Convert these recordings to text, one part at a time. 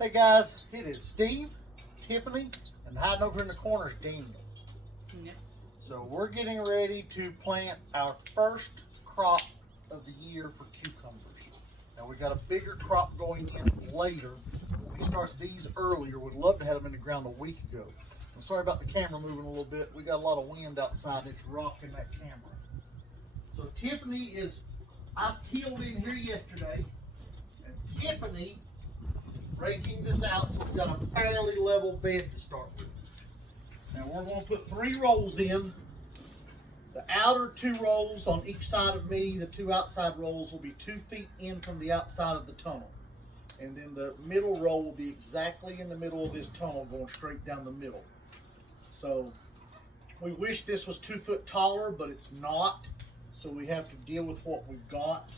Hey guys, it is Steve, Tiffany, and hiding over in the corner is Daniel. Yep. So we're getting ready to plant our first crop of the year for cucumbers. Now we got a bigger crop going in later. We started these earlier. Would love to have them in the ground a week ago. I'm sorry about the camera moving a little bit. We got a lot of wind outside. It's rocking that camera. So Tiffany I tilled in here yesterday, and Tiffany raking this out so we've got a fairly level bed to start with. Now we're going to put 3 rolls in. The outer 2 rolls on each side of me, the 2 outside rolls will be 2 feet in from the outside of the tunnel. And then the middle roll will be exactly in the middle of this tunnel going straight down the middle. So we wish this was 2 foot taller, but it's not. So we have to deal with what we've got.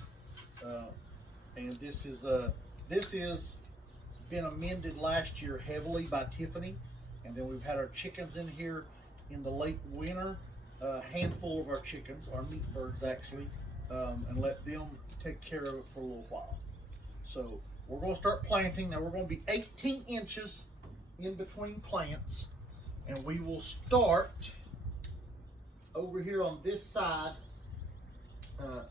And this is been amended last year heavily by Tiffany, and then we've had our chickens in here in the late winter, a handful of our chickens, our meat birds actually, and let them take care of it for a little while. So we're going to start planting. Now we're going to be 18 inches in between plants, and we will start over here on this side,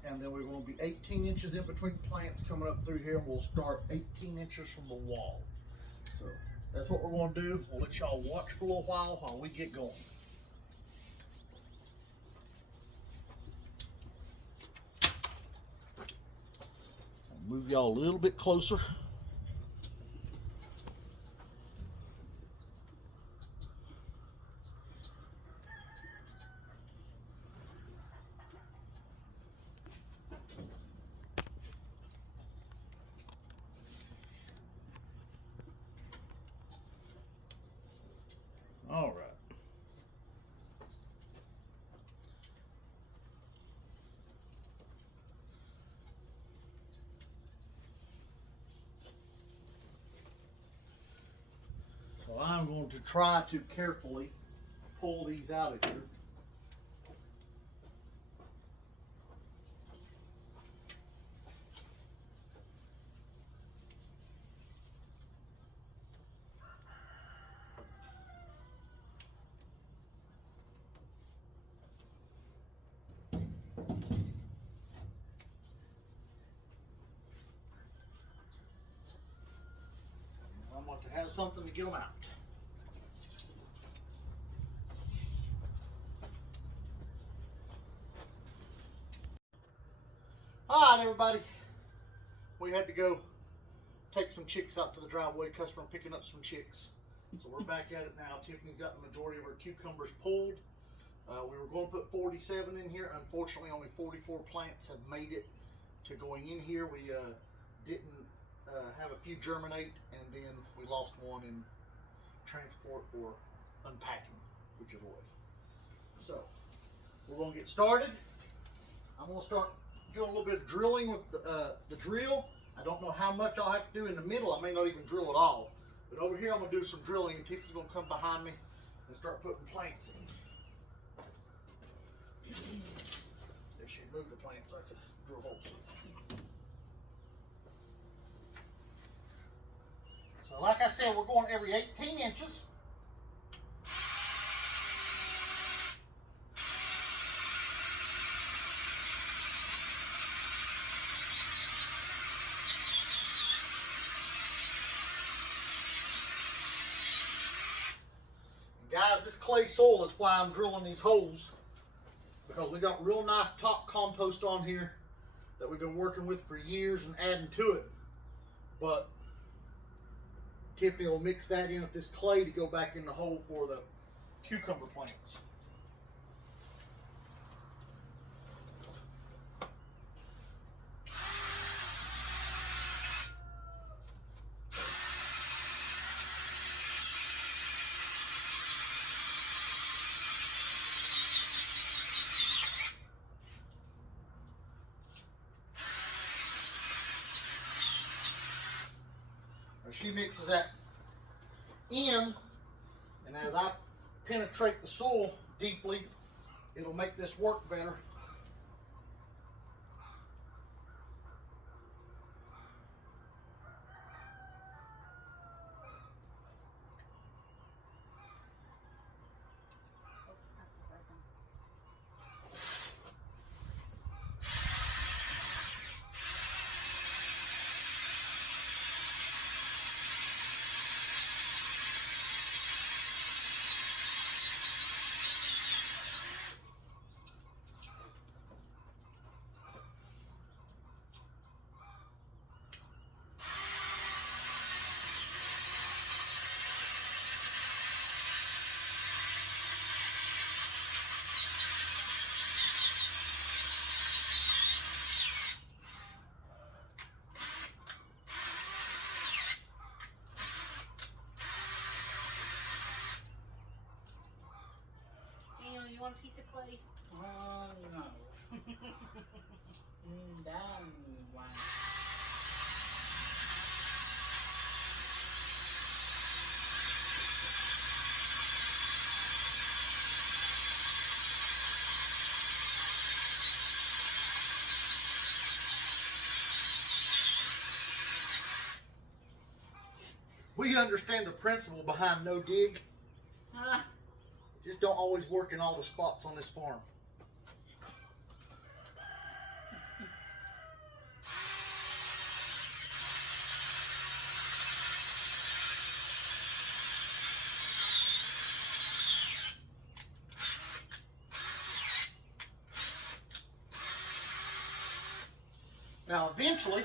and then we're going to be 18 inches in between plants coming up through here, and we'll start 18 inches from the wall. So that's what we're going to do. We'll let y'all watch for a little while we get going. I'll move y'all a little bit closer. All right. So I'm going to try to carefully pull these out of here. I want to have something to get them out. All right, everybody. We had to go take some chicks out to the driveway. Customer picking up some chicks. So we're back at it now. Tiffany's got the majority of her cucumbers pulled. We were going to put 47 in here. Unfortunately, only 44 plants have made it to going in here. We didn't have a few germinate, and then we lost one in transport or unpacking, whichever way. So we're going to get started. I'm going to start doing a little bit of drilling with the drill. I don't know how much I'll have to do in the middle. I may not even drill at all. But over here I'm going to do some drilling, and Tiffany's going to come behind me and start putting plants in. If she'd move the plants, I could drill holes. So like I said, we're going every 18 inches. Guys, this clay soil is why I'm drilling these holes, because we got real nice top compost on here that we've been working with for years and adding to it. But Tiffany will mix that in with this clay to go back in the hole for the cucumber plants. She mixes that in, and as I penetrate the soil deeply, it'll make this work better. one piece of clay? Oh no. That one. We understand the principle behind no dig. It just don't always work in all the spots on this farm. Now eventually,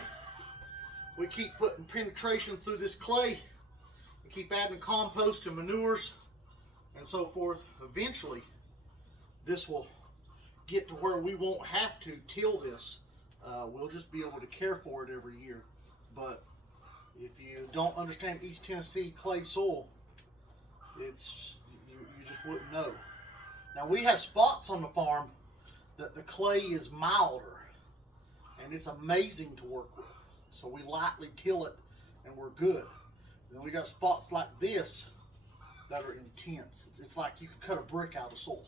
we keep putting penetration through this clay. We keep adding compost and manures and so forth. Eventually, this will get to where we won't have to till this. We'll just be able to care for it every year. But if you don't understand East Tennessee clay soil, you just wouldn't know. Now we have spots on the farm that the clay is milder, and it's amazing to work with. So we lightly till it, and we're good. Then we got spots like this that are intense. It's like you could cut a brick out of soil.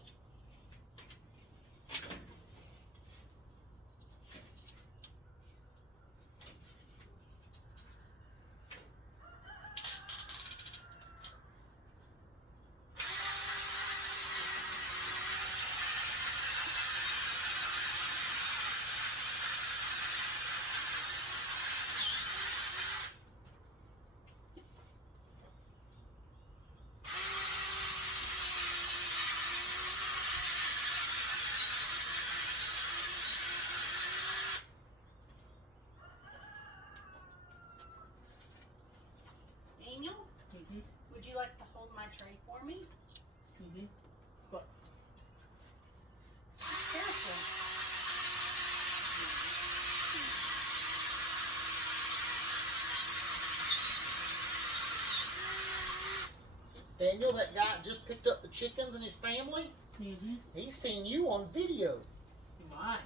Daniel, would you like to hold my tray for me? But Careful. Daniel, that guy just picked up the chickens and his family. He's seen you on video why?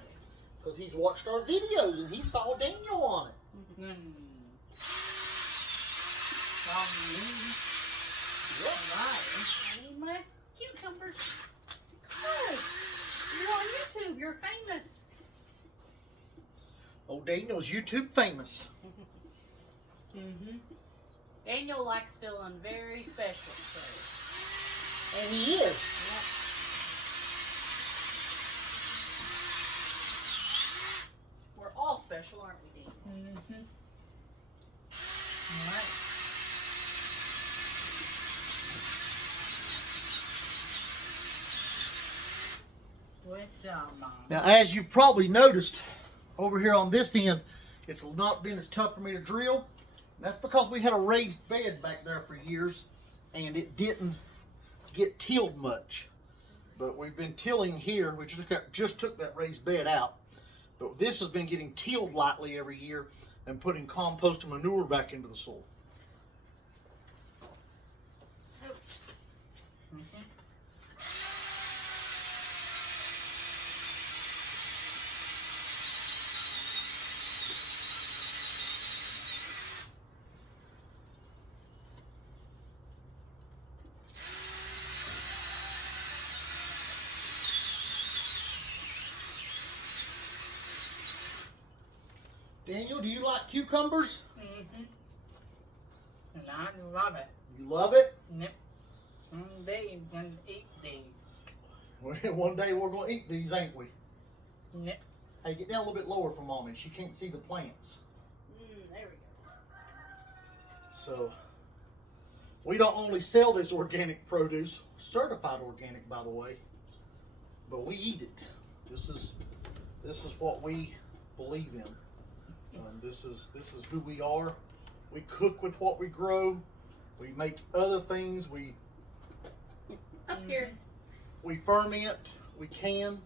because he's watched our videos and he saw Daniel on it. I need my cucumbers. Good. You're on YouTube. You're famous. Oh, Daniel's YouTube famous. Daniel likes feeling very special. So. And he is. We're all special, aren't we, Daniel? All right. Good job, Mom. Now, as you've probably noticed, over here on this end, it's not been as tough for me to drill. And that's because we had a raised bed back there for years, and it didn't get tilled much. But we've been tilling here. We just took that raised bed out. But this has been getting tilled lightly every year and putting compost and manure back into the soil. Daniel, do you like cucumbers? And I love it. You love it? Yep. One day you can eat these. One day we're going to eat these, ain't we? Yep. Hey, get down a little bit lower for Mommy. She can't see the plants. There we go. So, we don't only sell this organic produce, certified organic, by the way, but we eat it. This is what we believe in. This is who we are. We cook with what we grow. We make other things. We Up here. We ferment. We can.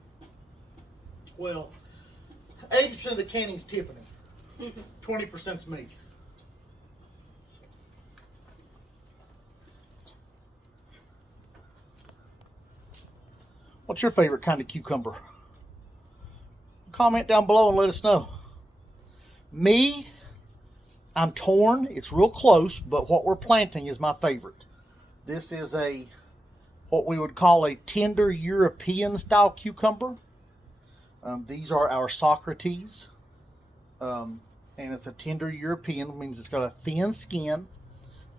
Well, 80% of the canning's Tiffany. 20%'s me. What's your favorite kind of cucumber? Comment down below and let us know. Me, I'm torn. It's real close, but what we're planting is my favorite. This is what we would call a tender European style cucumber. These are our Socrates. And it's a tender European, means it's got a thin skin.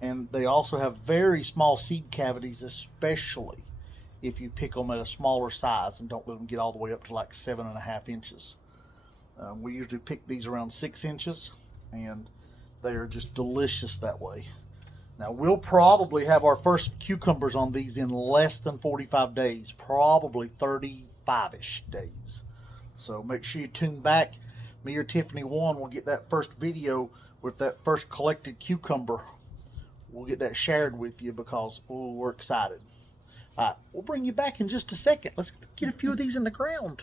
And they also have very small seed cavities, especially if you pick them at a smaller size and don't let them get all the way up to like 7.5 inches. We usually pick these around 6 inches, and they are just delicious that way. Now, we'll probably have our first cucumbers on these in less than 45 days, probably 35-ish days. So make sure you tune back. Me or Tiffany One will get that first video with that first collected cucumber. We'll get that shared with you because we're excited. All right, we'll bring you back in just a second. Let's get a few of these in the ground.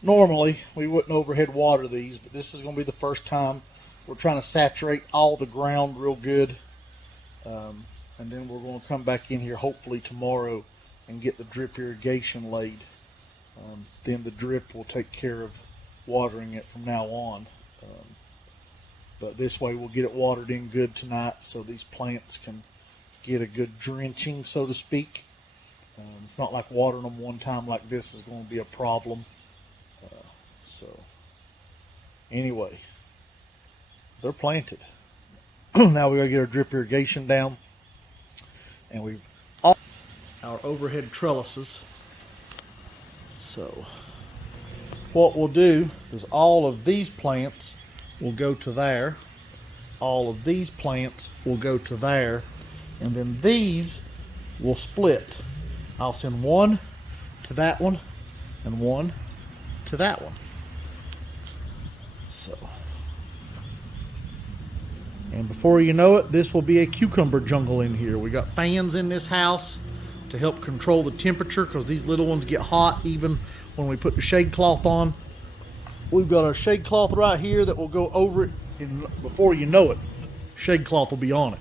Normally, we wouldn't overhead water these, but this is going to be the first time. We're trying to saturate all the ground real good. And then we're going to come back in here hopefully tomorrow and get the drip irrigation laid. Then the drip will take care of watering it from now on. But this way we'll get it watered in good tonight so these plants can get a good drenching, so to speak. It's not like watering them one time like this is going to be a problem. So anyway, they're planted. Now we got to get our drip irrigation down, and we've our overhead trellises. So what we'll do is all of these plants will go to there, all of these plants will go to there, and then these will split. I'll send one to that one and one to that one. So, and before you know it, this will be a cucumber jungle in here. We got fans in this house to help control the temperature because these little ones get hot even when we put the shade cloth on. We've got our shade cloth right here that will go over it, and before you know it, shade cloth will be on it.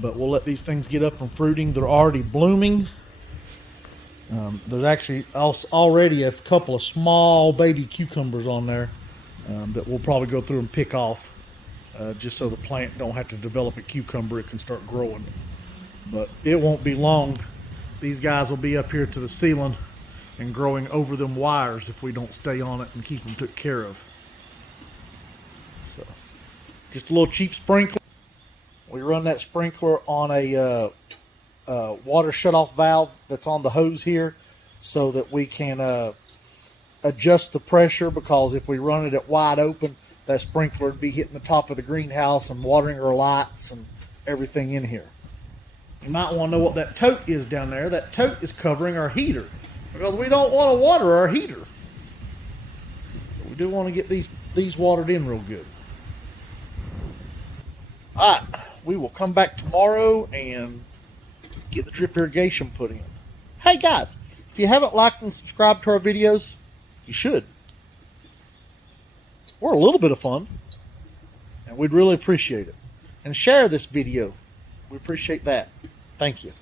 But we'll let these things get up and fruiting. They're already blooming. There's actually already a couple of small baby cucumbers on there that we'll probably go through and pick off just so the plant don't have to develop a cucumber. It can start growing. But it won't be long. These guys will be up here to the ceiling and growing over them wires if we don't stay on it and keep them took care of. So, just a little cheap sprinkler. We run that sprinkler on a water shutoff valve that's on the hose here so that we can adjust the pressure, because if we run it at wide open, that sprinkler would be hitting the top of the greenhouse and watering our lights and everything in here. You might want to know what that tote is down there. That tote is covering our heater because we don't want to water our heater. But we do want to get these watered in real good. All right, we will come back tomorrow and get the drip irrigation put in. Hey guys, if you haven't liked and subscribed to our videos, you should. We're a little bit of fun, and we'd really appreciate it. And share this video. We appreciate that. Thank you.